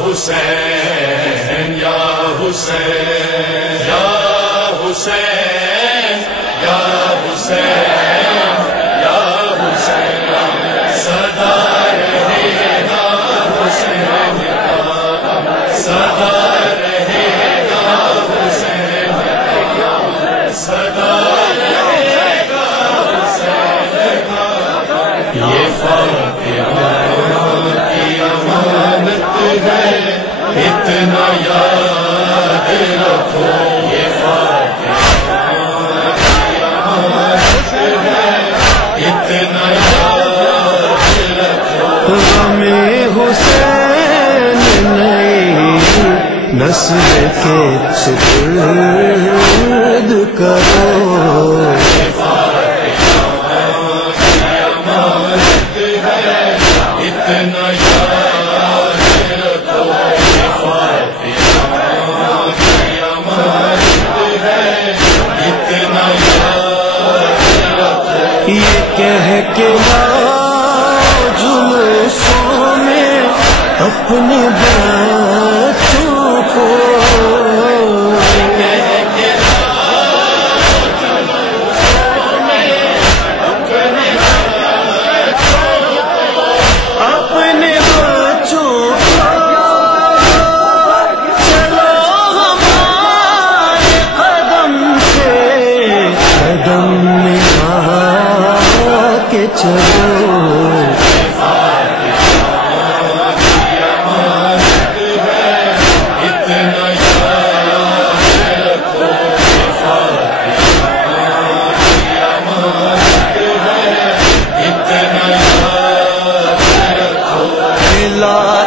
حسین یا حسین یا حسین یا حسین یا حسین صدا رہے گا حسین صدا رہے گا حسین صدا رہے گا حسین یہ فاطمہ کی امانت ہے اتنا یاد رکھو یہ فاطمہ کی امانت ہے اتنا یاد رکھو غم حسین نئی نسل کے سپرد کرو یہ فاطمہ کی امانت ہے اتنا یاد رکھو یہ فاطمہ کی امانت ہے اتنا یاد رکھو یہ کہہ کے جلوسوں میں اپنے بچوں کو اپنے بچوں کو چلو ہمارے قدم سے قدم ملا کے چلو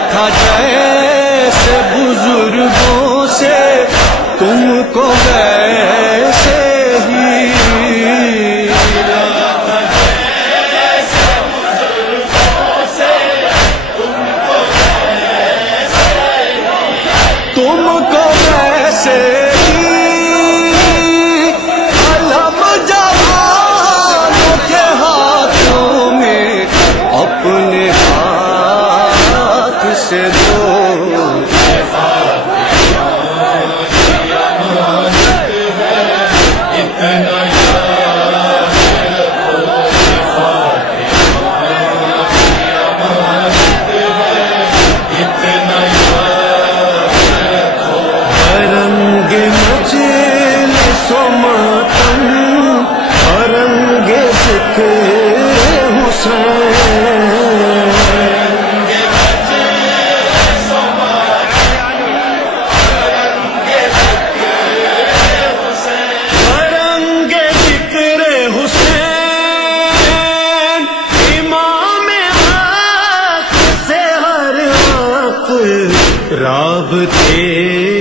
تھا جیسے بزرگوں سے تم کو ویسے ہی تم کو ویسے ہی علم جوانوں کے ہاتھوں میں اپنے سے دو یہ فاطمہ کی امانت ہے اتنا یاد رکھو یہ فاطمہ کی امانت ہے اتنا یاد رکھو رنگ مجلس و ماتم رنگ ذکر حسین رابطے